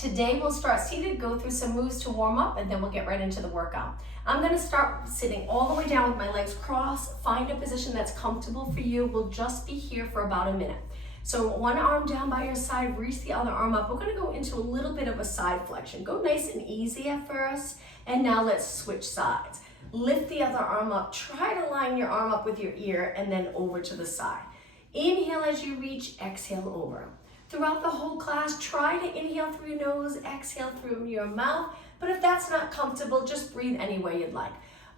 Today we'll start seated, go through some moves to warm up, and then we'll get right into the workout. I'm gonna start sitting all the way down with my legs crossed. Find a position that's comfortable for you. We'll just be here for about a minute. So one arm down by your side, reach the other arm up. We're gonna go into a little bit of a side flexion. Go nice and easy at first, and now let's switch sides. Lift the other arm up. Try to line your arm up with your ear and then over to the side. Inhale as you reach, exhale over. Throughout the whole class, try to inhale through your nose, exhale through your mouth. But if that's not comfortable, just breathe any way you'd like.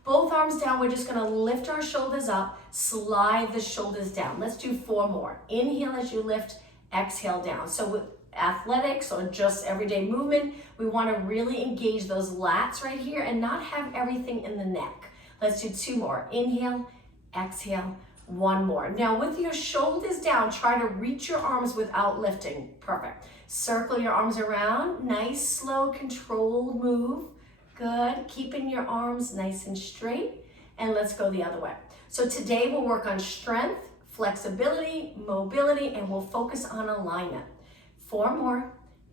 Both arms down, we're just gonna lift our shoulders up, slide the shoulders down. Let's do 4 more. Inhale as you lift, exhale down. So with athletics or just everyday movement, we wanna really engage those lats right here and not have everything in the neck. Let's do 2 more. Inhale, exhale, 1 more. Now with your shoulders down, try to reach your arms without lifting. Perfect. Circle your arms around. Nice, slow, controlled move. Good. Keeping your arms nice and straight. And let's go the other way. So today we'll work on strength, flexibility, mobility, and we'll focus on alignment. 4 more,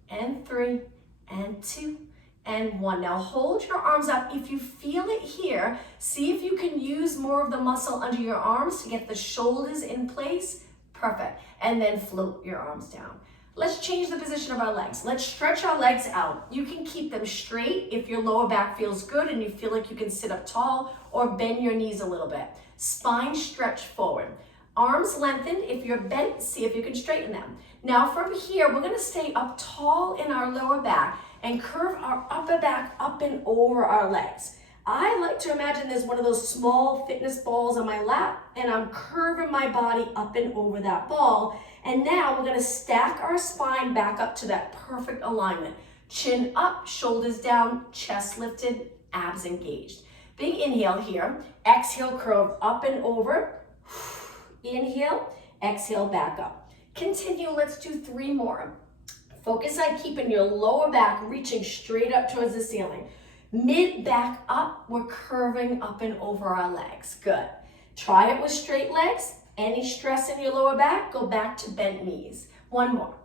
and 3, and 2, and 1. Now hold your arms up. If you feel it here, see if you can use more of the muscle under your arms to get the shoulders in place. Perfect. And then float your arms down. Let's change the position of our legs. Let's stretch our legs out. You can keep them straight if your lower back feels good and you feel like you can sit up tall, or bend your knees a little bit. Spine stretch forward. Arms lengthened. If you're bent, see if you can straighten them. Now from here, we're gonna stay up tall in our lower back and curve our upper back up and over our legs. I like to imagine there's one of those small fitness balls on my lap, and I'm curving my body up and over that ball. And now we're gonna stack our spine back up to that perfect alignment. Chin up, shoulders down, chest lifted, abs engaged. Big inhale here. Exhale, curve up and over. Inhale, exhale, back up. Continue, let's do 3 more. Focus on keeping your lower back reaching straight up towards the ceiling. Mid back up, we're curving up and over our legs. Good. Try it with straight legs. Any stress in your lower back, go back to bent knees. 1 more.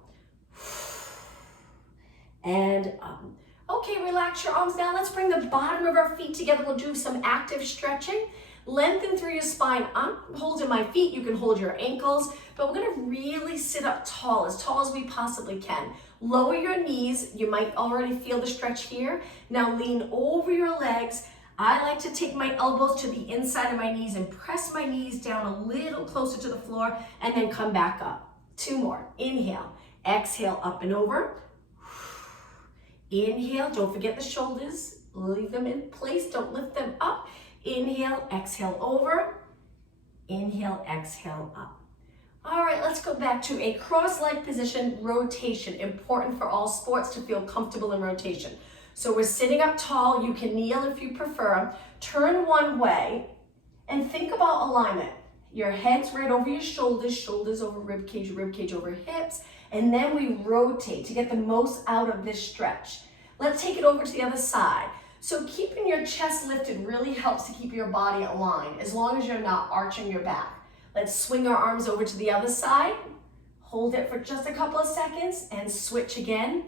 And up. Okay, relax your arms down. Let's bring the bottom of our feet together. We'll do some active stretching. Lengthen through your spine. I'm holding my feet. You can hold your ankles, but we're gonna really sit up tall as we possibly can. Lower your knees. You might already feel the stretch here. Now lean over your legs. I like to take my elbows to the inside of my knees and press my knees down a little closer to the floor, and then come back up. 2 more. Inhale, exhale, up and over. Inhale, don't forget the shoulders. Leave them in place, don't lift them up. Inhale, exhale over. Inhale, exhale up. All right, let's go back to a cross-leg position, rotation. Important for all sports to feel comfortable in rotation. So we're sitting up tall. You can kneel if you prefer. Turn one way and think about alignment. Your head's right over your shoulders, shoulders over rib cage over hips, and then we rotate to get the most out of this stretch. Let's take it over to the other side. So keeping your chest lifted really helps to keep your body aligned, as long as you're not arching your back. Let's swing our arms over to the other side. Hold it for just a couple of seconds and switch again.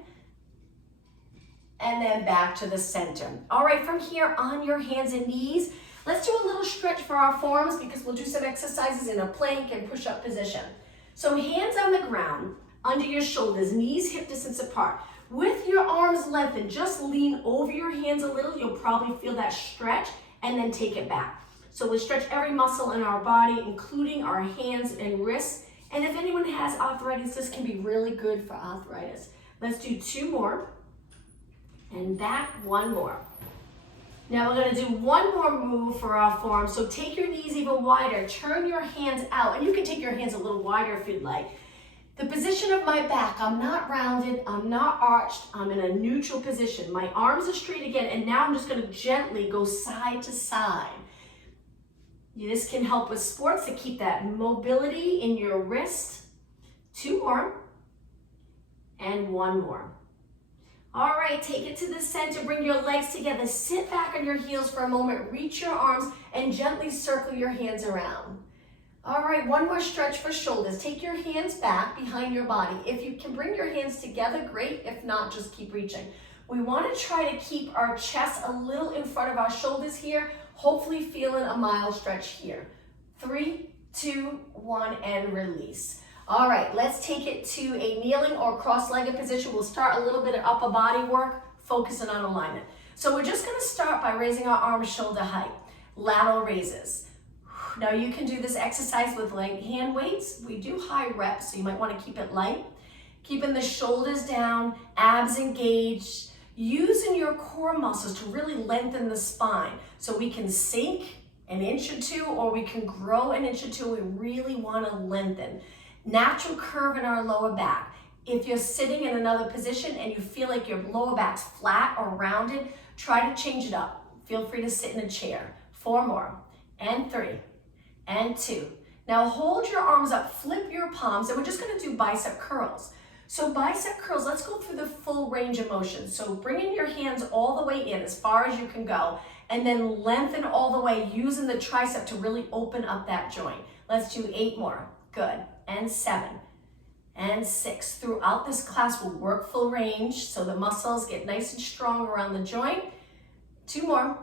And then back to the center. All right, from here on your hands and knees, let's do a little stretch for our forearms because we'll do some exercises in a plank and push-up position. So hands on the ground, under your shoulders, knees hip distance apart. With your arms lengthened, just lean over your hands a little. You'll probably feel that stretch, and then take it back. So we stretch every muscle in our body, including our hands and wrists. And if anyone has arthritis, this can be really good for arthritis. Let's do 2 more. And back, 1 more. Now we're gonna do 1 more move for our forearms. So take your knees even wider, turn your hands out, and you can take your hands a little wider if you'd like. The position of my back, I'm not rounded, I'm not arched, I'm in a neutral position. My arms are straight again, and now I'm just gonna gently go side to side. This can help with sports to keep that mobility in your wrist. 2 more, and 1 more. All right, take it to the center, bring your legs together, sit back on your heels for a moment, reach your arms, and gently circle your hands around. All right, one more stretch for shoulders. Take your hands back behind your body. If you can bring your hands together, great. If not, just keep reaching. We want to try to keep our chest a little in front of our shoulders here, hopefully feeling a mild stretch here. 3, 2, 1, and release. All right, let's take it to a kneeling or cross-legged position. We'll start a little bit of upper body work, focusing on alignment. So we're just going to start by raising our arms shoulder height, lateral raises. Now you can do this exercise with light hand weights. We do high reps, so you might want to keep it light. Keeping the shoulders down, abs engaged, using your core muscles to really lengthen the spine so we can sink an inch or two or we can grow an inch or two. We really want to lengthen. Natural curve in our lower back. If you're sitting in another position and you feel like your lower back's flat or rounded, try to change it up. Feel free to sit in a chair. 4 more, and 3, and 2. Now hold your arms up, flip your palms, and we're just going to do bicep curls. So bicep curls, let's go through the full range of motion. So bringing your hands all the way in as far as you can go, and then lengthen all the way using the tricep to really open up that joint. Let's do 8 more. Good. And 7, and 6. Throughout this class, we'll work full range so the muscles get nice and strong around the joint. 2 more.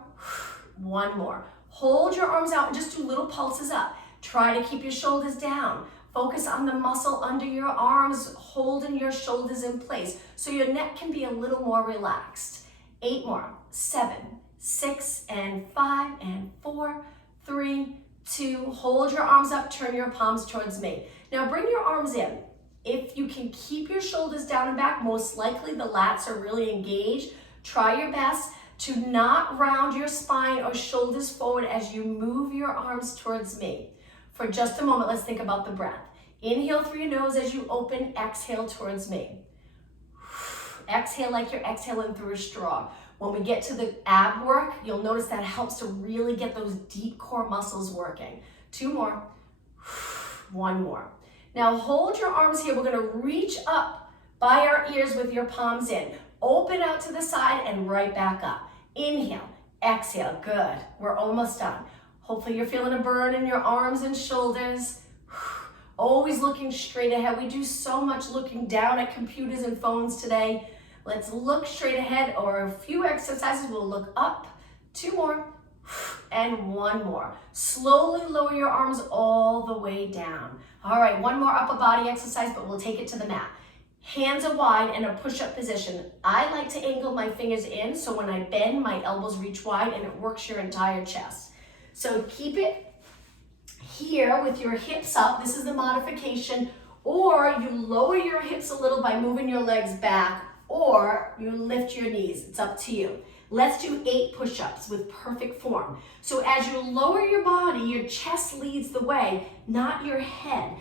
1 more. Hold your arms out and just do little pulses up. Try to keep your shoulders down. Focus on the muscle under your arms, holding your shoulders in place so your neck can be a little more relaxed. 8 more. 7, 6, and 5, and 4, 3, 2. Hold your arms up, turn your palms towards me. Now bring your arms in. If you can keep your shoulders down and back, most likely the lats are really engaged. Try your best to not round your spine or shoulders forward as you move your arms towards me. For just a moment, let's think about the breath. Inhale through your nose as you open, exhale towards me. Exhale like you're exhaling through a straw. When we get to the ab work, you'll notice that helps to really get those deep core muscles working. 2 more, 1 more. Now hold your arms here. We're going to reach up by our ears with your palms in. Open out to the side and right back up. Inhale, exhale, good. We're almost done. Hopefully you're feeling a burn in your arms and shoulders. Always looking straight ahead. We do so much looking down at computers and phones today. Let's look straight ahead, or a few exercises we'll look up. 2 more, and 1 more. Slowly lower your arms all the way down. All right, 1 more upper body exercise, but we'll take it to the mat. Hands are wide in a push-up position. I like to angle my fingers in, so when I bend, my elbows reach wide and it works your entire chest. So keep it here with your hips up. This is the modification. Or you lower your hips a little by moving your legs back, or you lift your knees. It's up to you. Let's do 8 push-ups with perfect form. So as you lower your body, your chest leads the way, not your head.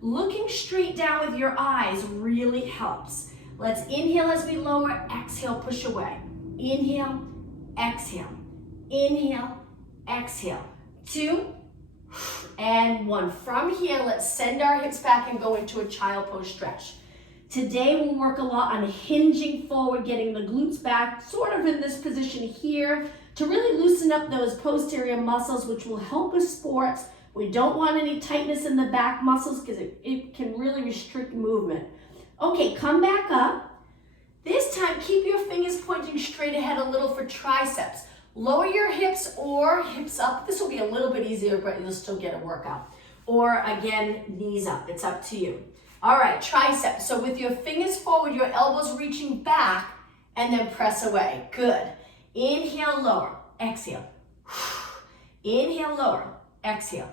Looking straight down with your eyes really helps. Let's inhale as we lower, exhale, push away. Inhale, exhale, inhale, exhale. 2 and 1. From here, let's send our hips back and go into a child pose stretch. Today we'll work a lot on hinging forward, getting the glutes back, sort of in this position here, to really loosen up those posterior muscles, which will help with sports. We don't want any tightness in the back muscles because it can really restrict movement. Okay, come back up. This time, keep your fingers pointing straight ahead a little for triceps. Lower your hips or hips up. This will be a little bit easier, but you'll still get a workout. Or again, knees up. It's up to you. All right, triceps. So with your fingers forward, your elbows reaching back, and then press away. Good. Inhale, lower, exhale. Inhale, lower, exhale.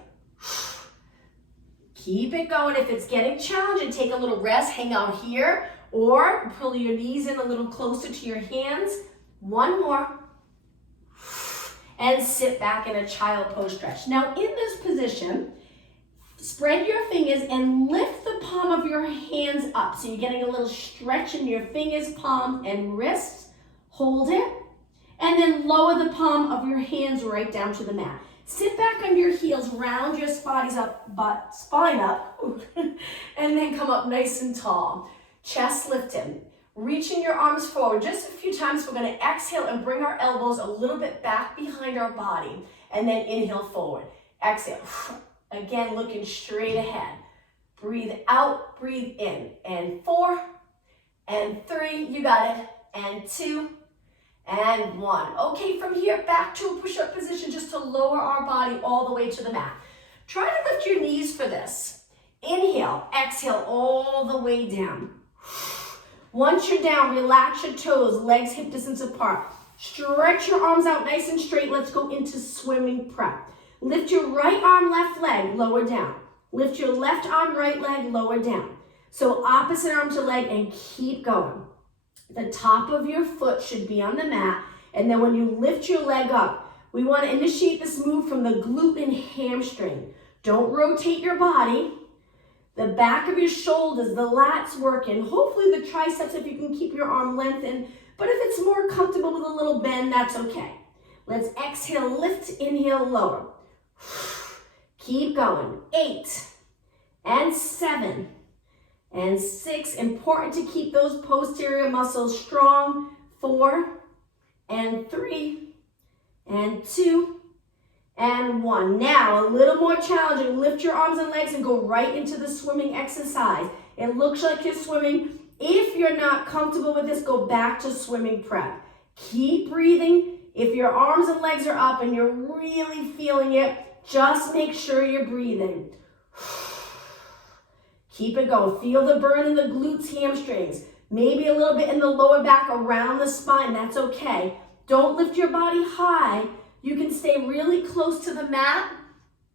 Keep it going. If it's getting challenging, take a little rest, hang out here, or pull your knees in a little closer to your hands. 1 more. And sit back in a child pose stretch. Now in this position, spread your fingers and lift the palm of your hands up. So you're getting a little stretch in your fingers, palm, and wrists. Hold it. And then lower the palm of your hands right down to the mat. Sit back on your heels, round your spine up, and then come up nice and tall. Chest lifted. Reaching your arms forward just a few times. We're going to exhale and bring our elbows a little bit back behind our body, and then inhale forward. Exhale. Again, looking straight ahead. Breathe out, breathe in. And 4, and 3, you got it. And 2, and 1. Okay, from here, back to a push-up position just to lower our body all the way to the mat. Try to lift your knees for this. Inhale, exhale all the way down. Once you're down, relax your toes, legs hip distance apart. Stretch your arms out nice and straight. Let's go into swimming prep. Lift your right arm, left leg, lower down. Lift your left arm, right leg, lower down. So opposite arm to leg and keep going. The top of your foot should be on the mat. And then when you lift your leg up, we want to initiate this move from the glute and hamstring. Don't rotate your body. The back of your shoulders, the lats working. Hopefully the triceps if you can keep your arm lengthened. But if it's more comfortable with a little bend, that's okay. Let's exhale, lift, inhale, lower. Keep going. 8 and 7 and 6. Important to keep those posterior muscles strong. 4 and 3 and 2 and 1. Now, a little more challenging. Lift your arms and legs and go right into the swimming exercise. It looks like you're swimming. If you're not comfortable with this, go back to swimming prep. Keep breathing. If your arms and legs are up and you're really feeling it, just make sure you're breathing. Keep it going. Feel the burn in the glutes, hamstrings. Maybe a little bit in the lower back around the spine. That's okay. Don't lift your body high. You can stay really close to the mat.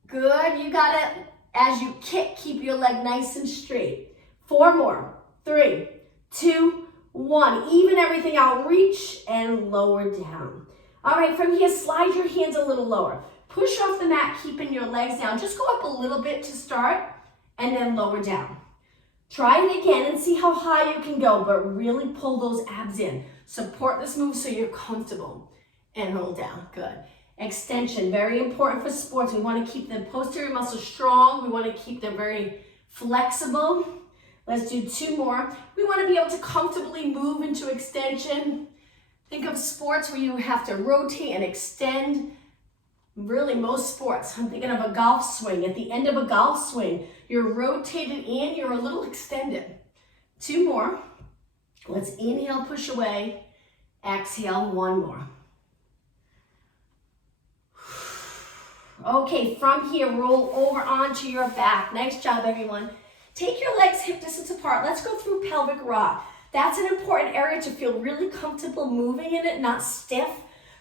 Good. You got it. As you kick, keep your leg nice and straight. 4 more. 3, 2, 1. Even everything out. Reach and lower down. All right, from here, slide your hands a little lower. Push off the mat, keeping your legs down. Just go up a little bit to start and then lower down. Try it again and see how high you can go, but really pull those abs in. Support this move so you're comfortable. And hold down. Good. Extension, very important for sports. We want to keep the posterior muscles strong. We want to keep them very flexible. Let's do 2 more. We want to be able to comfortably move into extension. Think of sports where you have to rotate and extend. Really, most sports. I'm thinking of a golf swing. At the end of a golf swing, you're rotated in, you're a little extended. 2 more. Let's inhale, push away. Exhale, 1 more. Okay, from here, roll over onto your back. Nice job, everyone. Take your legs hip distance apart. Let's go through pelvic rock. That's an important area to feel really comfortable moving in it, not stiff.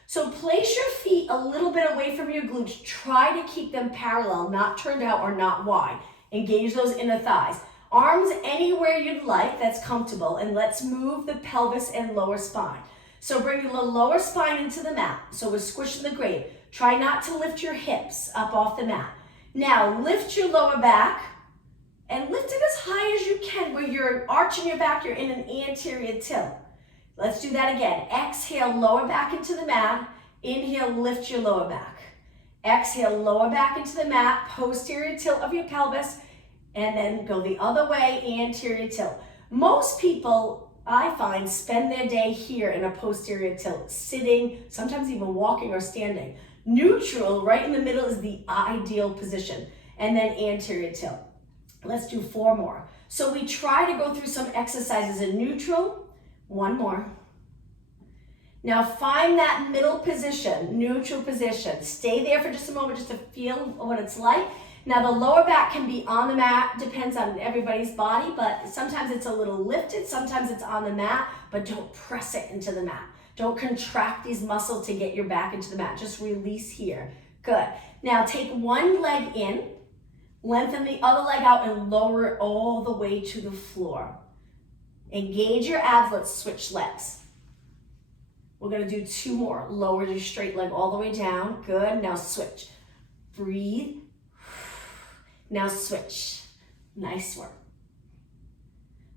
So place your feet a little bit away from your glutes. Try to keep them parallel, not turned out or not wide. Engage those inner thighs. Arms anywhere you'd like that's comfortable, and let's move the pelvis and lower spine. So bring the lower spine into the mat. So we're squishing the grade. Try not to lift your hips up off the mat. Now lift your lower back and lift it as high as you can where you're arching your back, you're in an anterior tilt. Let's do that again. Exhale, lower back into the mat. Inhale, lift your lower back. Exhale, lower back into the mat, posterior tilt of your pelvis, and then go the other way, anterior tilt. Most people, I find, spend their day here in a posterior tilt, sitting, sometimes even walking or standing. Neutral, right in the middle, is the ideal position. And then anterior tilt. Let's do 4 more. So we try to go through some exercises in neutral. 1 more. Now find that middle position, neutral position. Stay there for just a moment just to feel what it's like. Now the lower back can be on the mat, depends on everybody's body, but sometimes it's a little lifted, sometimes it's on the mat, but don't press it into the mat. Don't contract these muscles to get your back into the mat. Just release here. Good. Now take one leg in, lengthen the other leg out and lower it all the way to the floor. Engage your abs. Let's switch legs. We're going to do 2 more. Lower your straight leg all the way down. Good. Now switch. Breathe. Now switch. Nice work.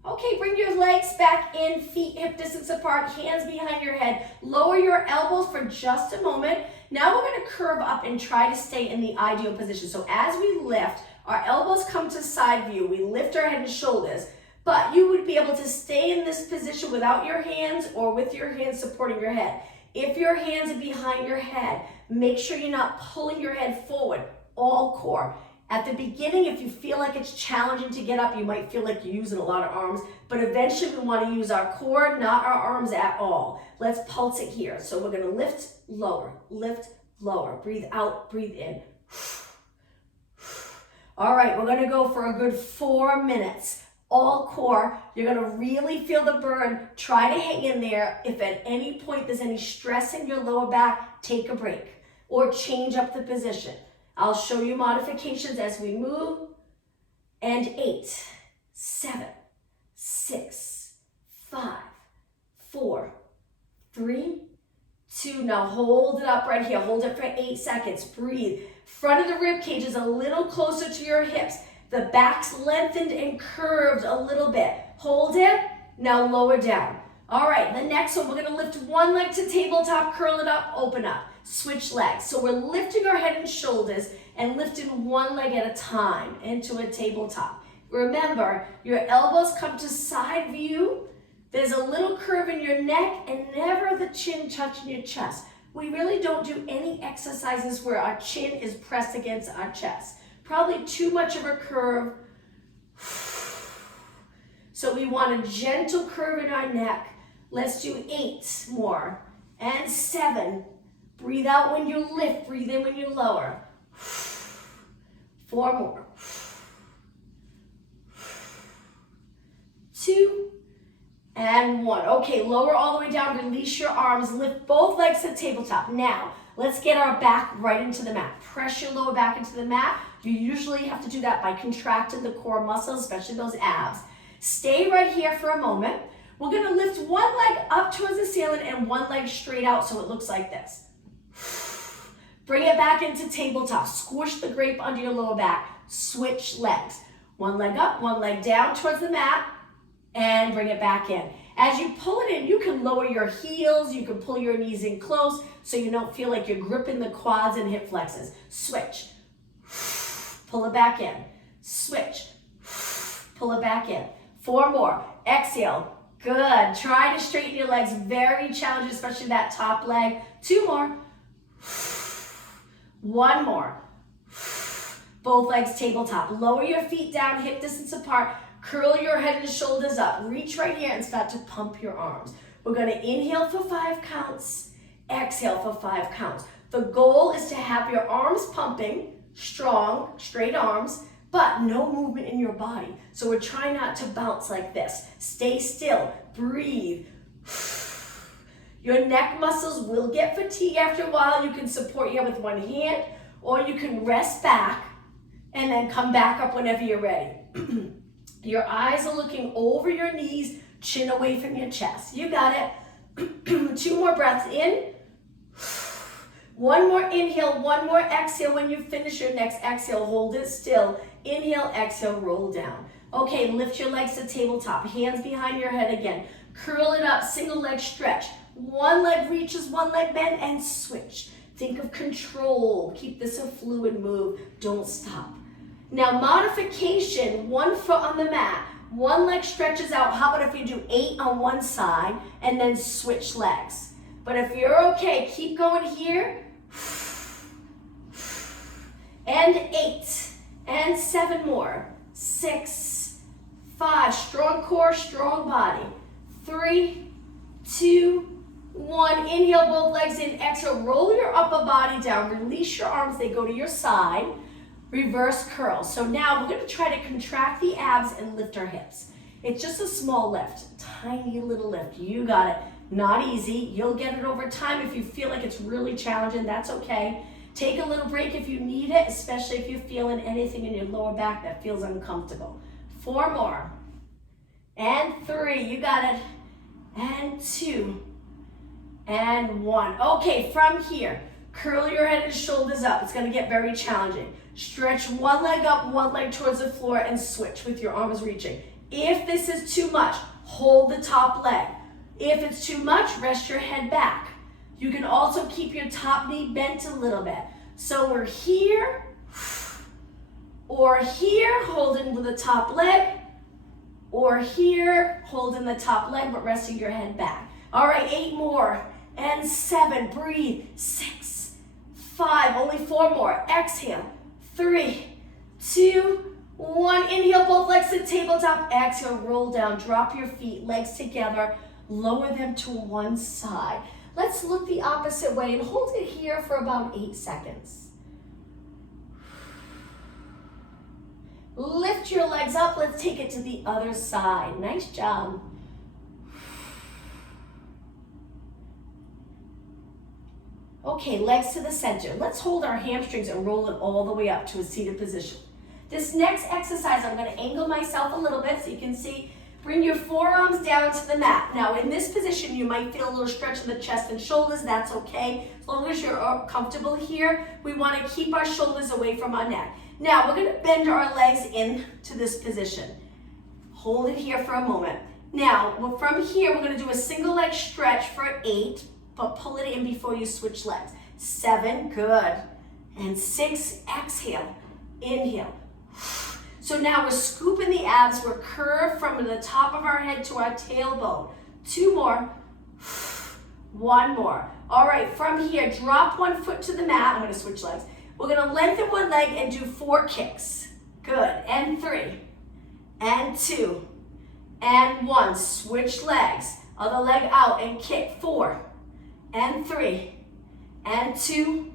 Okay, bring your legs back in, feet hip distance apart, hands behind your head. Lower your elbows for just a moment. Now we're going to curve up and try to stay in the ideal position. So as we lift, our elbows come to side view. We lift our head and shoulders, but you would be able to stay in this position without your hands or with your hands supporting your head. If your hands are behind your head, make sure you're not pulling your head forward, all core. At the beginning, if you feel like it's challenging to get up, you might feel like you're using a lot of arms, but eventually we want to use our core, not our arms at all. Let's pulse it here. So we're going to lift, lower, breathe out, breathe in. All right, we're going to go for a good 4 minutes. All core, you're going to really feel the burn. Try to hang in there. If at any point there's any stress in your lower back, take a break or change up the position. I'll show you modifications as we move. And 8, 7, 6, 5, 4, 3, 2. Now hold it up right here. Hold it for 8 seconds. Breathe. Front of the rib cage is a little closer to your hips. The back's lengthened and curved a little bit. Hold it. Now lower down. All right, the next one, we're going to lift one leg to tabletop, curl it up, open up. Switch legs. So we're lifting our head and shoulders and lifting one leg at a time into a tabletop. Remember, your elbows come to side view. There's a little curve in your neck and never the chin touching your chest. We really don't do any exercises where our chin is pressed against our chest. Probably too much of a curve. So we want a gentle curve in our neck. Let's do 8 more. And 7. Breathe out when you lift. Breathe in when you lower. 4 more. 2. And 1. Okay, lower all the way down. Release your arms. Lift both legs to the tabletop. Now, let's get our back right into the mat. Press your lower back into the mat. You usually have to do that by contracting the core muscles, especially those abs. Stay right here for a moment. We're going to lift one leg up towards the ceiling and one leg straight out so it looks like this. Bring it back into tabletop. Squish the grape under your lower back. Switch legs. One leg up, one leg down towards the mat, and bring it back in. As you pull it in, you can lower your heels. You can pull your knees in close so you don't feel like you're gripping the quads and hip flexors. Switch. Pull it back in. Switch. Pull it back in. 4 more. Exhale. Good. Try to straighten your legs. Very challenging, especially that top leg. 2 more. 1 more. Both legs tabletop. Lower your feet down, hip distance apart. Curl your head and shoulders up. Reach right here and start to pump your arms. We're going to inhale for 5 counts. Exhale for 5 counts. The goal is to have your arms pumping, strong, straight arms, but no movement in your body. So we're trying not to bounce like this. Stay still. Breathe. Your neck muscles will get fatigued after a while. You can support your head with one hand, or you can rest back and then come back up whenever you're ready. Your eyes are looking over your knees, chin away from your chest. You got it. 2 more breaths in. 1 more inhale, 1 more exhale. When you finish your next exhale, hold it still. Inhale, exhale, roll down. Okay, lift your legs to tabletop. Hands behind your head again. Curl it up, single leg stretch. 1 leg reaches, 1 leg bend, and switch. Think of control. Keep this a fluid move. Don't stop. Now, modification, 1 foot on the mat. 1 leg stretches out. How about if you do 8 on one side and then switch legs? But if you're okay, keep going here. And 8. And 7 more. 6, 5. Strong core, strong body. 3, 2, 1. Inhale, both legs in. Exhale, roll your upper body down. Release your arms. They go to your side. Reverse curl. So now we're going to try to contract the abs and lift our hips. It's just a small lift. Tiny little lift. You got it. Not easy. You'll get it over time. If you feel like it's really challenging, that's okay. Take a little break if you need it, especially if you're feeling anything in your lower back that feels uncomfortable. 4 more. And 3. You got it. And 2. And 1. Okay, from here, curl your head and shoulders up. It's going to get very challenging. Stretch 1 leg up, 1 leg towards the floor, and switch with your arms reaching. If this is too much, hold the top leg. If it's too much, rest your head back. You can also keep your top knee bent a little bit. So we're here, or here, holding with the top leg, or here, holding the top leg, but resting your head back. All right, 8 more, and 7, breathe, 6, 5, only 4 more, exhale, 3, 2, 1. Inhale, both legs to tabletop. Exhale, roll down. Drop your feet, legs together. Lower them to one side. Let's look the opposite way and hold it here for about 8 seconds. Lift your legs up. Let's take it to the other side. Nice job. Okay, legs to the center. Let's hold our hamstrings and roll it all the way up to a seated position. This next exercise, I'm going to angle myself a little bit so you can see. Bring your forearms down to the mat. Now in this position, you might feel a little stretch in the chest and shoulders. That's okay. As long as you're comfortable here, we want to keep our shoulders away from our neck. Now we're going to bend our legs into this position. Hold it here for a moment. Now from here, we're going to do a single leg stretch for 8, but pull it in before you switch legs. 7, good. And 6, exhale, inhale. So now we're scooping the abs. We're curved from the top of our head to our tailbone. 2 more. 1 more. All right, from here, drop one foot to the mat. I'm going to switch legs. We're going to lengthen one leg and do 4 kicks. Good. And 3. And 2. And 1. Switch legs. Other leg out and kick. 4. And 3. And 2.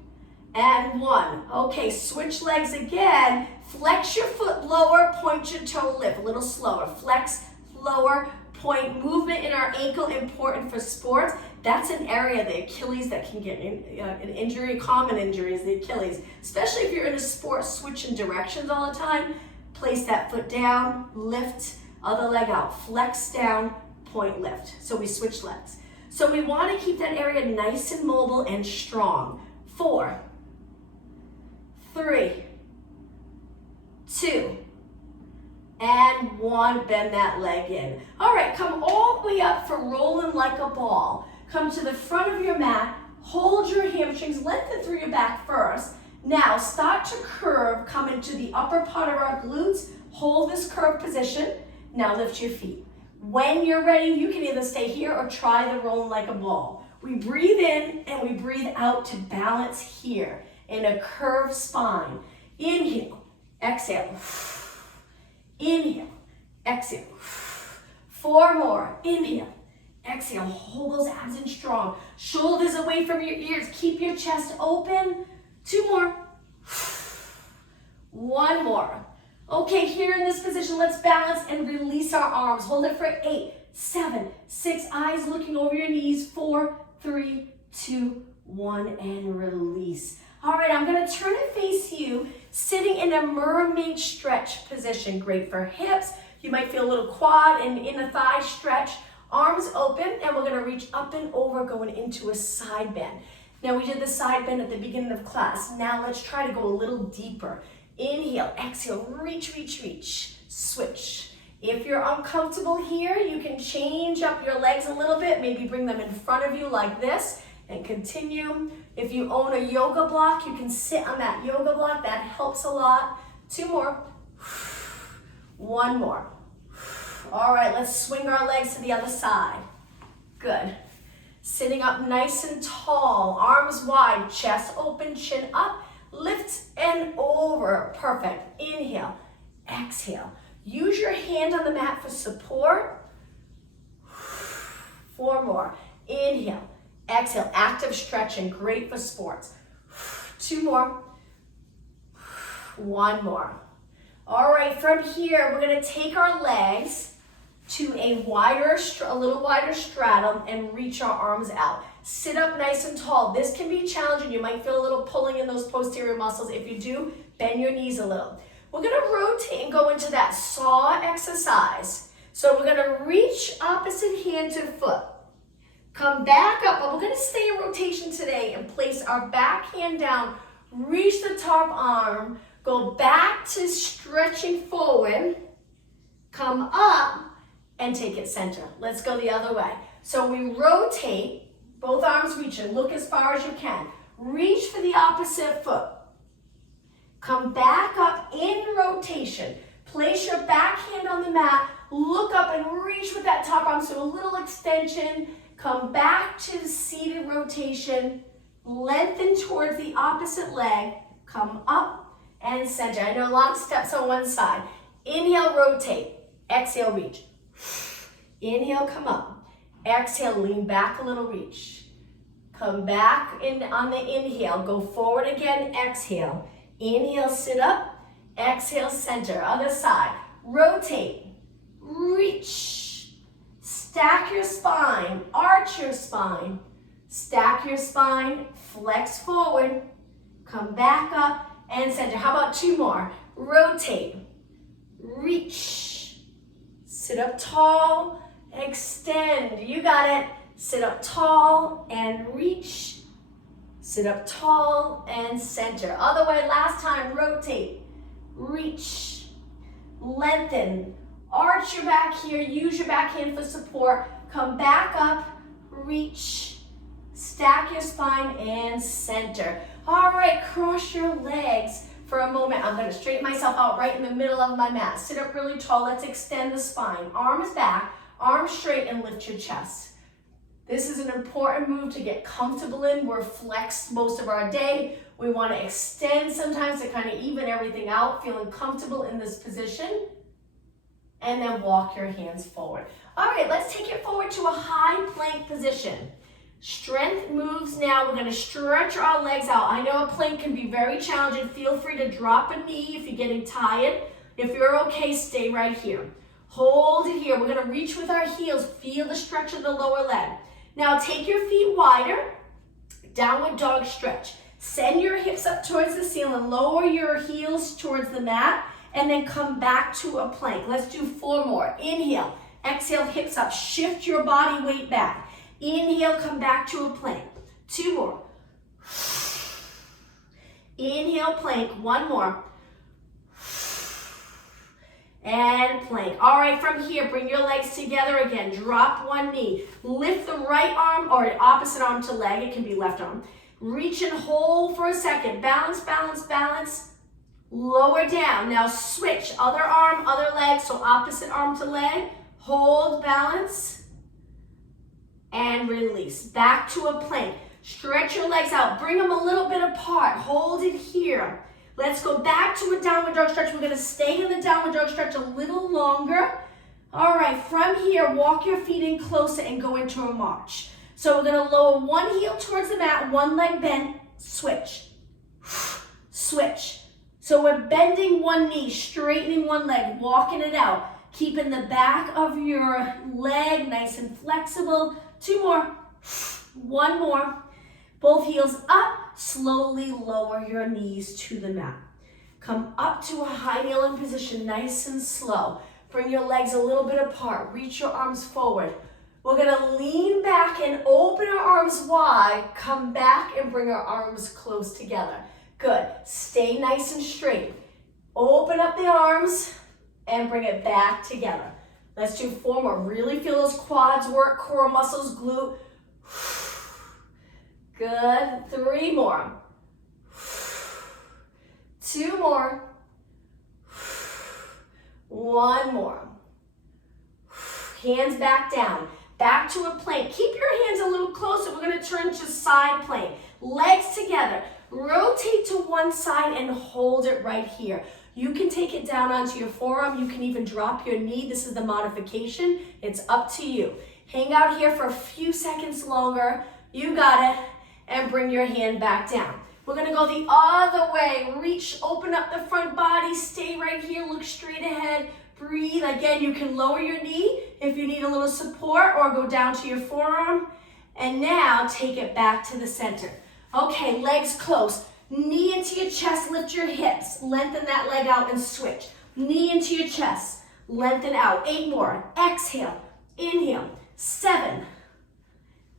And 1. Okay, switch legs again. Flex your foot lower, point your toe, lift. A little slower. Flex, lower, point. Movement in our ankle, important for sports. That's an area, the Achilles, that can get an injury. Common injury is the Achilles. Especially if you're in a sport switching directions all the time. Place that foot down, lift, other leg out. Flex down, point, lift. So we switch legs. So we want to keep that area nice and mobile and strong. 4, 3, 2, and 1. Bend that leg in. All right, come all the way up for rolling like a ball. Come to the front of your mat. Hold your hamstrings, lengthen through your back first. Now start to curve. Come into the upper part of our glutes. Hold this curved position. Now lift your feet. When you're ready, you can either stay here or try the rolling like a ball. We breathe in and we breathe out to balance here in a curved spine. Inhale, exhale. Inhale, exhale. 4 more. Inhale, exhale. Hold those abs in strong. Shoulders away from your ears. Keep your chest open. 2 more. 1 more. Okay, here in this position, let's balance and release our arms. Hold it for 8, 7, 6, eyes looking over your knees. 4, 3, 2, 1, and release. All right, I'm going to turn and face you, sitting in a mermaid stretch position. Great for hips. You might feel a little quad and in the thigh stretch. Arms open, and we're going to reach up and over, going into a side bend. Now, we did the side bend at the beginning of class. Now, let's try to go a little deeper. Inhale, exhale, reach, reach, reach. Switch. If you're uncomfortable here, you can change up your legs a little bit. Maybe bring them in front of you like this and continue. If you own a yoga block, you can sit on that yoga block. That helps a lot. 2 more. 1 more. All right, let's swing our legs to the other side. Good. Sitting up nice and tall, arms wide, chest open, chin up. Lift and over. Perfect. Inhale, exhale. Use your hand on the mat for support. 4 more. Inhale, exhale. Active stretching, great for sports. 2 more. 1 more. All right, from here, we're going to take our legs to a little wider stratum and reach our arms out. Sit up nice and tall. This can be challenging. You might feel a little pulling in those posterior muscles. If you do, bend your knees a little. We're going to rotate and go into that saw exercise. So we're going to reach opposite hand to foot. Come back up, but we're going to stay in rotation today and place our back hand down. Reach the top arm. Go back to stretching forward. Come up and take it center. Let's go the other way. So we rotate. Both arms reaching. Look as far as you can. Reach for the opposite foot. Come back up in rotation. Place your back hand on the mat. Look up and reach with that top arm. So a little extension. Come back to seated rotation. Lengthen towards the opposite leg. Come up and center. I know long steps on one side. Inhale, rotate. Exhale, reach. Inhale, come up. Exhale, lean back a little, reach. Come back in on the inhale. Go forward again, exhale. Inhale, sit up. Exhale, center. Other side. Rotate. Reach. Stack your spine. Arch your spine. Stack your spine. Flex forward. Come back up and center. How about two more? Rotate. Reach. Sit up tall. Extend. You got it. Sit up tall and reach. Sit up tall and center. Other way, last time. Rotate. Reach. Lengthen. Arch your back here. Use your back hand for support. Come back up. Reach. Stack your spine and center. All right, cross your legs for a moment. I'm going to straighten myself out right in the middle of my mat. Sit up really tall. Let's extend the spine. Arms back, arms straight, and lift your chest. This is an important move to get comfortable in. We're flexed most of our day. We want to extend sometimes to kind of even everything out, feeling comfortable in this position. And then walk your hands forward. All right, let's take it forward to a high plank position. Strength moves now. We're going to stretch our legs out. I know a plank can be very challenging. Feel free to drop a knee if you're getting tired. If you're okay, stay right here. Hold it here. We're going to reach with our heels. Feel the stretch of the lower leg. Now take your feet wider. Downward dog stretch. Send your hips up towards the ceiling. Lower your heels towards the mat. And then come back to a plank. Let's do 4 more. Inhale. Exhale, hips up. Shift your body weight back. Inhale, come back to a plank. 2 more. Inhale, plank. 1 more. And plank. All right, from here, bring your legs together again. Drop one knee. Lift the right arm or opposite arm to leg. It can be left arm. Reach and hold for a second. Balance, balance, balance. Lower down. Now switch. Other arm, other leg. So opposite arm to leg. Hold, balance. And release. Back to a plank. Stretch your legs out. Bring them a little bit apart. Hold it here. Let's go back to a downward dog stretch. We're going to stay in the downward dog stretch a little longer. All right, from here, walk your feet in closer and go into a march. So we're going to lower one heel towards the mat, one leg bent, switch. Switch. So we're bending one knee, straightening one leg, walking it out. Keeping the back of your leg nice and flexible. 2 more. 1 more. Both heels up. Slowly lower your knees to the mat. Come up to a high kneeling position, nice and slow. Bring your legs a little bit apart. Reach your arms forward. We're going to lean back and open our arms wide. Come back and bring our arms close together. Good. Stay nice and straight. Open up the arms and bring it back together. Let's do 4 more. Really feel those quads work, core muscles, glute. Good. 3 more. 2 more. 1 more. Hands back down. Back to a plank. Keep your hands a little closer. We're going to turn to side plank. Legs together. Rotate to one side and hold it right here. You can take it down onto your forearm. You can even drop your knee. This is the modification. It's up to you. Hang out here for a few seconds longer. You got it. And bring your hand back down. We're going to go the other way. Reach, open up the front body. Stay right here. Look straight ahead. Breathe. Again, you can lower your knee if you need a little support or go down to your forearm. And now take it back to the center. Okay, legs close. Knee into your chest, lift your hips. Lengthen that leg out and switch. Knee into your chest, lengthen out. 8 more. Exhale, inhale. 7,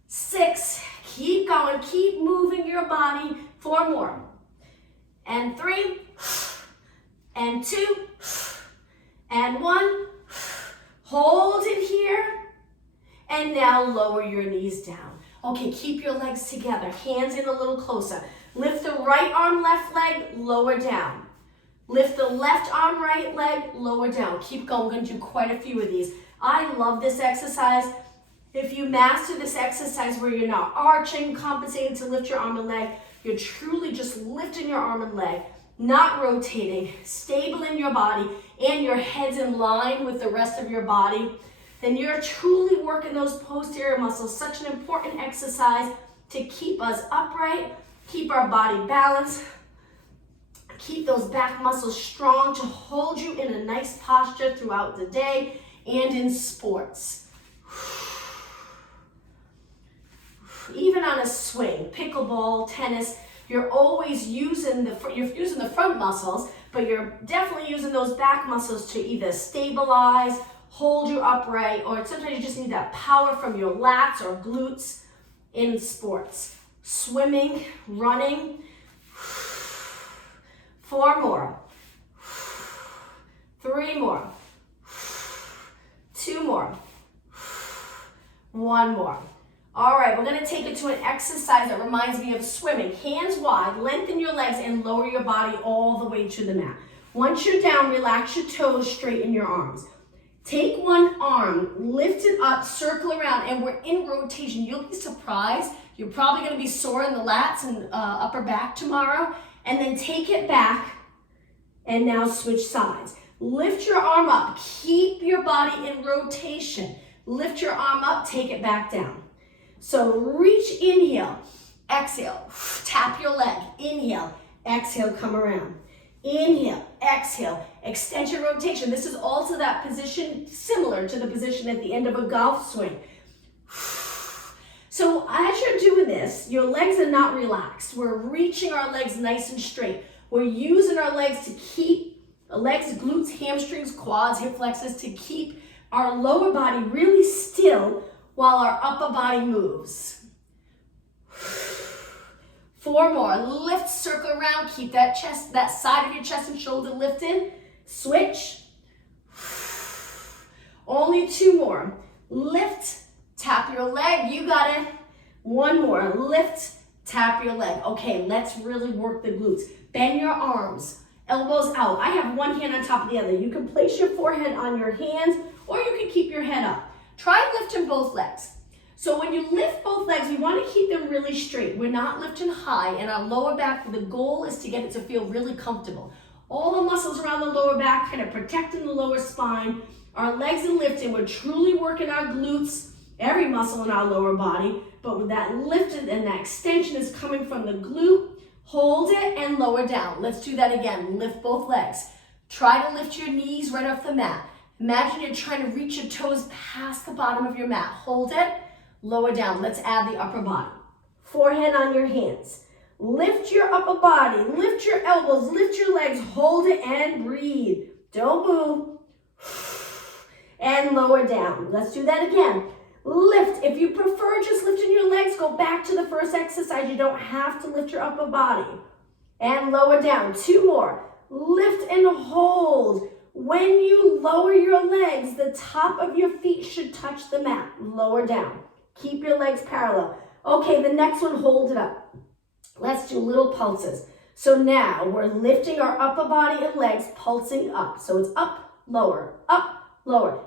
6, keep going. Keep moving your body. 4 more. And 3, and 2, and 1. Hold it here. And now lower your knees down. Okay, keep your legs together. Hands in a little closer. Lift the right arm, left leg, lower down. Lift the left arm, right leg, lower down. Keep going. We're going to do quite a few of these. I love this exercise. If you master this exercise where you're not arching, compensating to lift your arm and leg, you're truly just lifting your arm and leg. not rotating, stable in your body, and your head's in line with the rest of your body, then you're truly working those posterior muscles. Such an important exercise to keep us upright, keep our body balanced, keep those back muscles strong to hold you in a nice posture throughout the day and in sports. Even on a swing, pickleball, tennis, you're always using the front muscles, but you're definitely using those back muscles to either stabilize, hold you upright, or sometimes you just need that power from your lats or glutes in sports. Swimming, running. 4 more. 3 more. 2 more. 1 more. All right, we're gonna take it to an exercise that reminds me of swimming. Hands wide, lengthen your legs and lower your body all the way to the mat. Once you're down, relax your toes, straighten your arms. Take one arm, lift it up, circle around, and we're in rotation. You'll be surprised. You're probably gonna be sore in the lats and upper back tomorrow. And then take it back, and now switch sides. Lift your arm up, keep your body in rotation. Lift your arm up, take it back down. So reach, inhale, exhale, tap your leg, inhale, exhale, come around. Inhale, exhale, extend your rotation. This is also that position similar to the position at the end of a golf swing. So as you're doing this, your legs are not relaxed. We're reaching our legs nice and straight. We're using our legs to keep the legs, glutes, hamstrings, quads, hip flexors to keep our lower body really still while our upper body moves. 4 more. Lift, circle around, keep that chest, that side of your chest and shoulder lifted. Switch. Only 2 more. Lift, tap your leg, you got it. 1 more. Lift, tap your leg. Okay, let's really work the glutes. Bend your arms, elbows out. I have one hand on top of the other. You can place your forehead on your hands, or you can keep your head up. Try lifting both legs. So when you lift both legs, we want to keep them really straight. We're not lifting high, and our lower back, the goal is to get it to feel really comfortable. All the muscles around the lower back, kind of protecting the lower spine. Our legs are lifting. We're truly working our glutes, every muscle in our lower body, but with that lifted and that extension is coming from the glute. Hold it and lower down. Let's do that again. Lift both legs. Try to lift your knees right off the mat. Imagine you're trying to reach your toes past the bottom of your mat. Hold it, lower down. Let's add the upper body. Forehead on your hands. Lift your upper body, lift your elbows, lift your legs, hold it and breathe. Don't move. And lower down. Let's do that again. Lift. If you prefer just lifting your legs, go back to the first exercise. You don't have to lift your upper body. And lower down. 2 more. Lift and hold. When you lower your legs, the top of your feet should touch the mat. Lower down. Keep your legs parallel. Okay, the next one, hold it up. Let's do little pulses. So now we're lifting our upper body and legs, pulsing up. So it's up, lower,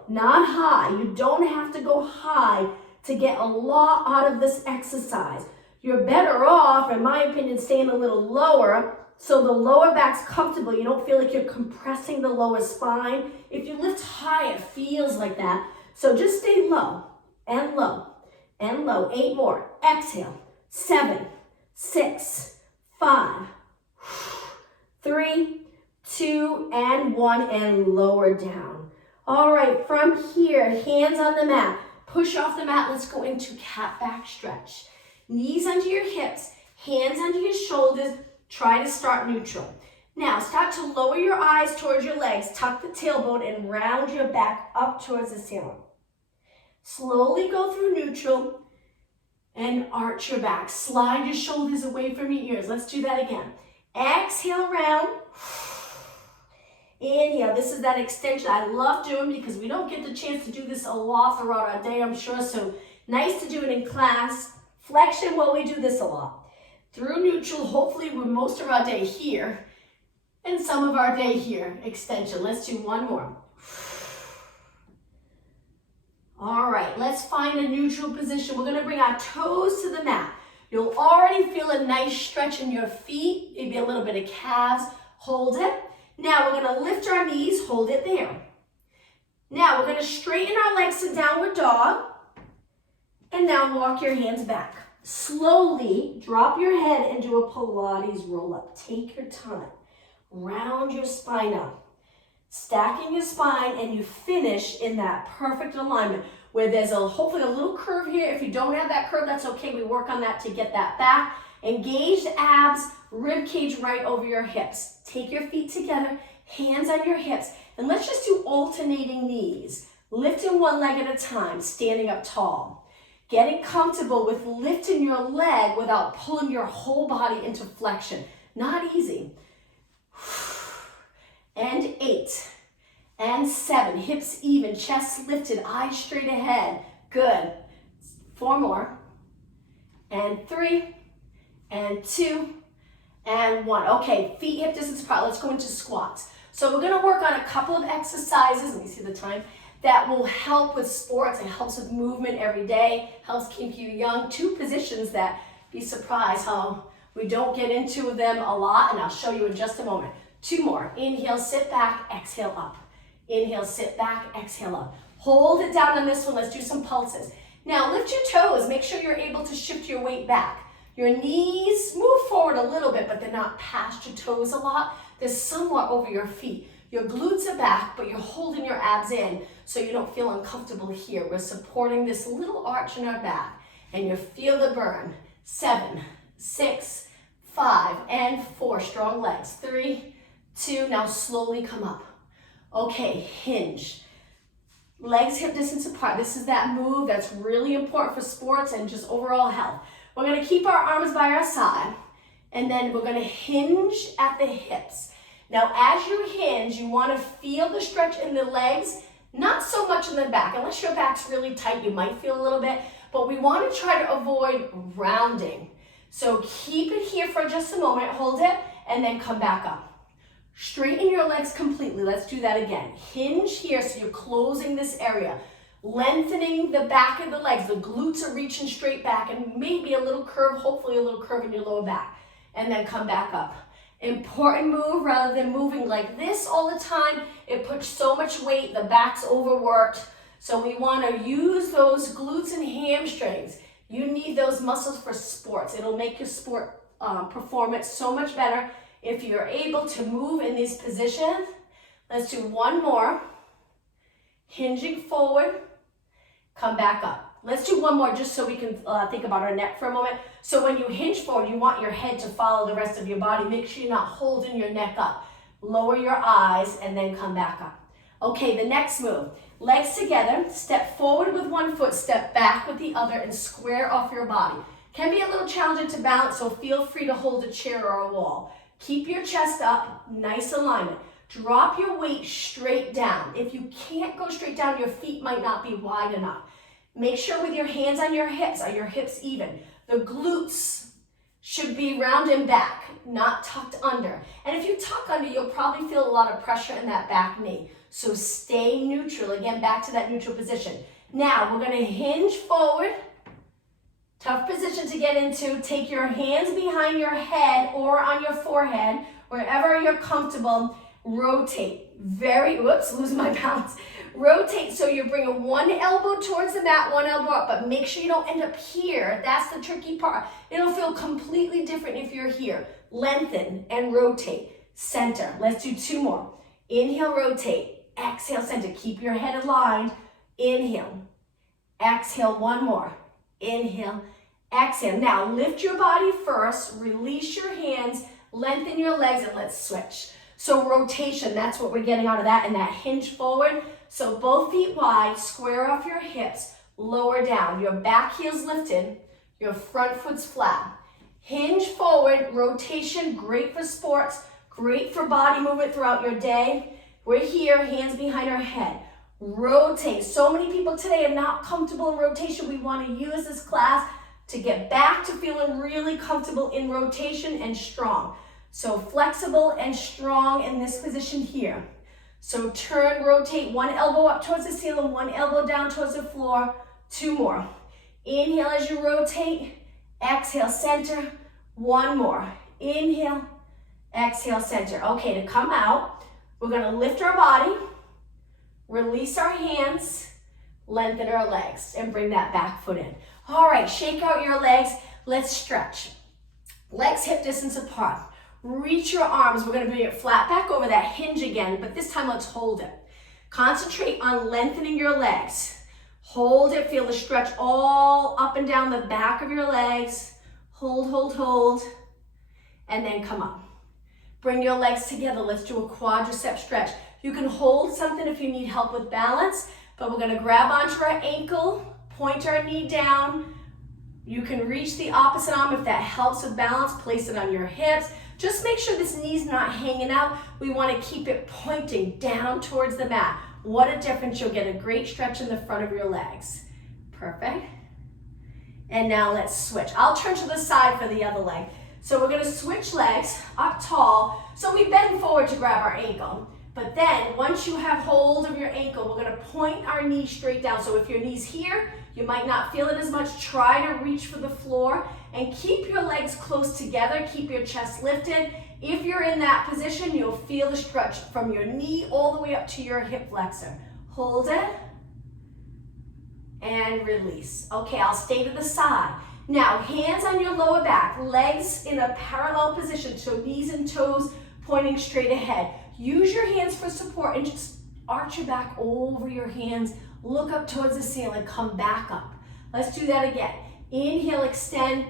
not high. You don't have to go high to get a lot out of this exercise. You're better off, in my opinion, staying a little lower so the lower back's comfortable. You don't feel like you're compressing the lower spine. If you lift high, it feels like that. So just stay low and low and low. 8 more. Exhale. 7, 6, 5, 3, 2, and 1, and lower down. All right, from here, hands on the mat. Push off the mat. Let's go into cat back stretch. Knees under your hips, hands under your shoulders. Try to start neutral. Now, start to lower your eyes towards your legs. Tuck the tailbone and round your back up towards the ceiling. Slowly go through neutral and arch your back. Slide your shoulders away from your ears. Let's do that again. Exhale, round. Inhale. This is that extension I love doing because we don't get the chance to do this a lot throughout our day, I'm sure. So nice to do it in class. Flexion, well, we do this a lot. Through neutral, hopefully we're most of our day here and some of our day here. Extension. Let's do one more. All right, let's find a neutral position. We're gonna bring our toes to the mat. You'll already feel a nice stretch in your feet, maybe a little bit of calves. Hold it. Now we're gonna lift our knees, hold it there. Now we're gonna straighten our legs to downward dog, and now walk your hands back. Slowly drop your head and do a Pilates roll up. Take your time. Round your spine up. Stacking your spine, and you finish in that perfect alignment where there's hopefully a little curve here. If you don't have that curve, that's okay. We work on that to get that back. Engage the abs, rib cage right over your hips. Take your feet together, hands on your hips, and let's just do alternating knees. Lifting one leg at a time, standing up tall. Getting comfortable with lifting your leg without pulling your whole body into flexion. Not easy. And 8, and 7, hips even, chest lifted, eyes straight ahead. Good. 4 more, and 3, and 2, and 1. Okay, feet hip distance apart. Let's go into squats. So we're gonna work on a couple of exercises, let me see the time, that will help with sports. It helps with movement every day, helps keep you young. 2 positions that be surprised how we don't get into them a lot, and I'll show you in just a moment. 2 more. Inhale, sit back, exhale up. Inhale, sit back, exhale up. Hold it down on this one. Let's do some pulses. Now lift your toes. Make sure you're able to shift your weight back. Your knees move forward a little bit, but they're not past your toes a lot. They're somewhat over your feet. Your glutes are back, but you're holding your abs in so you don't feel uncomfortable here. We're supporting this little arch in our back, and you feel the burn. 7, 6, 5, and 4. Strong legs. 3, 2, now slowly come up. Okay, hinge. Legs hip distance apart. This is that move that's really important for sports and just overall health. We're gonna keep our arms by our side, and then we're gonna hinge at the hips. Now, as you hinge, you wanna feel the stretch in the legs, not so much in the back. Unless your back's really tight, you might feel a little bit, but we wanna try to avoid rounding. So keep it here for just a moment, hold it, and then come back up. Straighten your legs completely. Let's do that again. Hinge here, so you're closing this area. Lengthening the back of the legs. The glutes are reaching straight back, and maybe a little curve, hopefully a little curve in your lower back. And then come back up. Important move, rather than moving like this all the time, it puts so much weight, the back's overworked. So we want to use those glutes and hamstrings. You need those muscles for sports. It'll make your sport performance so much better if you're able to move in these positions. Let's do 1 more. Hinging forward, come back up. Let's do 1 more just so we can think about our neck for a moment. So when you hinge forward, you want your head to follow the rest of your body. Make sure you're not holding your neck up. Lower your eyes and then come back up. Okay, the next move. Legs together, step forward with 1 foot, step back with the other, and square off your body. Can be a little challenging to balance, so feel free to hold a chair or a wall. Keep your chest up, nice alignment. Drop your weight straight down. If you can't go straight down, your feet might not be wide enough. Make sure with your hands on your hips, are your hips even? The glutes should be round and back, not tucked under. And if you tuck under, you'll probably feel a lot of pressure in that back knee. So stay neutral, again, back to that neutral position. Now, we're gonna hinge forward. Tough position to get into. Take your hands behind your head or on your forehead, wherever you're comfortable. Rotate. Losing my balance. Rotate so you're bringing 1 elbow towards the mat, 1 elbow up, but make sure you don't end up here. That's the tricky part. It'll feel completely different if you're here. Lengthen and rotate. Center. Let's do 2 more. Inhale, rotate. Exhale, center. Keep your head aligned. Inhale. Exhale, 1 more. Inhale, exhale. Now lift your body first, release your hands, lengthen your legs, and let's switch. So rotation, that's what we're getting out of that, and that hinge forward. So both feet wide, square off your hips, lower down. Your back heel's lifted, your front foot's flat. Hinge forward, rotation, great for sports, great for body movement throughout your day. We're here, hands behind our head. Rotate. So many people today are not comfortable in rotation. We want to use this class to get back to feeling really comfortable in rotation and strong. So flexible and strong in this position here. So turn, rotate, 1 elbow up towards the ceiling, 1 elbow down towards the floor. 2 more. Inhale as you rotate. Exhale, center. 1 more. Inhale. Exhale, center. Okay, to come out, we're gonna lift our body, release our hands, lengthen our legs, and bring that back foot in. All right, shake out your legs. Let's stretch. Legs hip distance apart. Reach your arms. We're gonna bring it flat back over that hinge again, but this time let's hold it. Concentrate on lengthening your legs. Hold it, feel the stretch all up and down the back of your legs. Hold, hold, hold, and then come up. Bring your legs together. Let's do a quadricep stretch. You can hold something if you need help with balance, but we're gonna grab onto our ankle, point our knee down. You can reach the opposite arm if that helps with balance. Place it on your hips. Just make sure this knee's not hanging out. We wanna keep it pointing down towards the mat. What a difference. You'll get a great stretch in the front of your legs. Perfect. And now let's switch. I'll turn to the side for the other leg. So we're gonna switch legs up tall. So we bend forward to grab our ankle. But then once you have hold of your ankle, we're gonna point our knee straight down. So if your knee's here, you might not feel it as much. Try to reach for the floor and keep your legs close together. Keep your chest lifted. If you're in that position, you'll feel the stretch from your knee all the way up to your hip flexor. Hold it and release. Okay, I'll stay to the side. Now, hands on your lower back, legs in a parallel position, so knees and toes pointing straight ahead. Use your hands for support and just arch your back over your hands. Look up towards the ceiling, come back up. Let's do that again. Inhale, extend,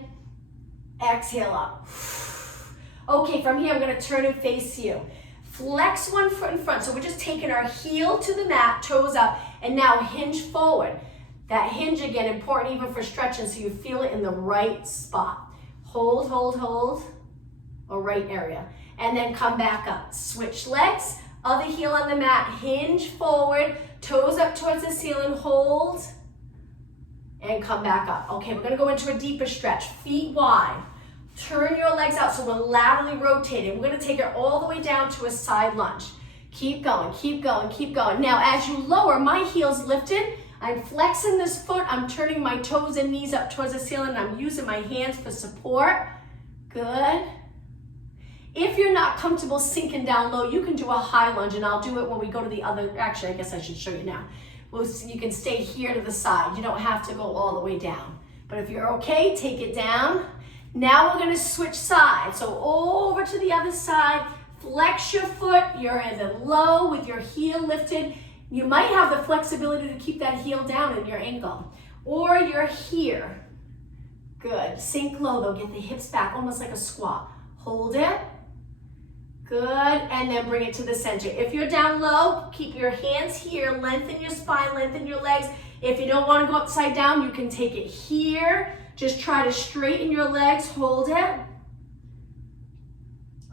exhale up. Okay, from here I'm gonna turn and face you. Flex one foot in front, so we're just taking our heel to the mat, toes up, and now hinge forward. That hinge again, important even for stretching, so you feel it in the right spot. Hold, hold, hold, or right area. And then come back up. Switch legs, other heel on the mat, hinge forward, toes up towards the ceiling, hold, and come back up. Okay, we're gonna go into a deeper stretch, feet wide. Turn your legs out so we're laterally rotating. We're gonna take it all the way down to a side lunge. Keep going, keep going, keep going. Now, as you lower, my heel's lifted. I'm flexing this foot. I'm turning my toes and knees up towards the ceiling. I'm using my hands for support. Good. If you're not comfortable sinking down low, you can do a high lunge, and I'll do it when we go to the other, actually, I guess I should show you now. You can stay here to the side. You don't have to go all the way down. But if you're okay, take it down. Now we're gonna switch sides. So over to the other side, flex your foot. You're in the low with your heel lifted. You might have the flexibility to keep that heel down in your ankle. Or you're here. Good. Sink low though, get the hips back, almost like a squat. Hold it. Good, and then bring it to the center. If you're down low, keep your hands here, lengthen your spine, lengthen your legs. If you don't want to go upside down, you can take it here. Just try to straighten your legs, hold it.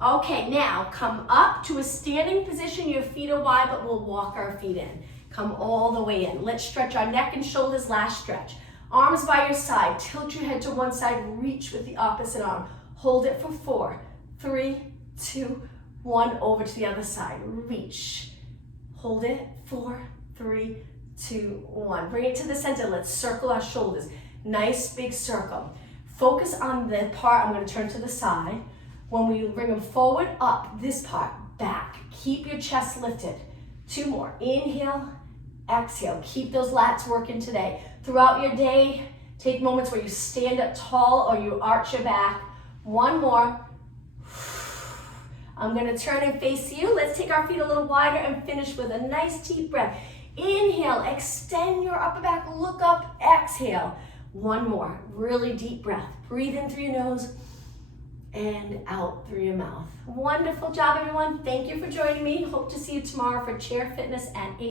Okay, now come up to a standing position. Your feet are wide, but we'll walk our feet in. Come all the way in. Let's stretch our neck and shoulders, last stretch. Arms by your side, tilt your head to one side, reach with the opposite arm. Hold it for 4, 3, 2, 1, over to the other side, reach. Hold it, 4, 3, 2, 1. Bring it to the center, let's circle our shoulders. Nice big circle. Focus on the part, I'm gonna turn to the side. When we bring them forward, up, this part, back. Keep your chest lifted. 2 more, inhale, exhale. Keep those lats working today. Throughout your day, take moments where you stand up tall or you arch your back. 1 more. I'm gonna turn and face you. Let's take our feet a little wider and finish with a nice deep breath. Inhale, extend your upper back, look up, exhale. 1 more, really deep breath. Breathe in through your nose and out through your mouth. Wonderful job, everyone. Thank you for joining me. Hope to see you tomorrow for chair fitness at 8.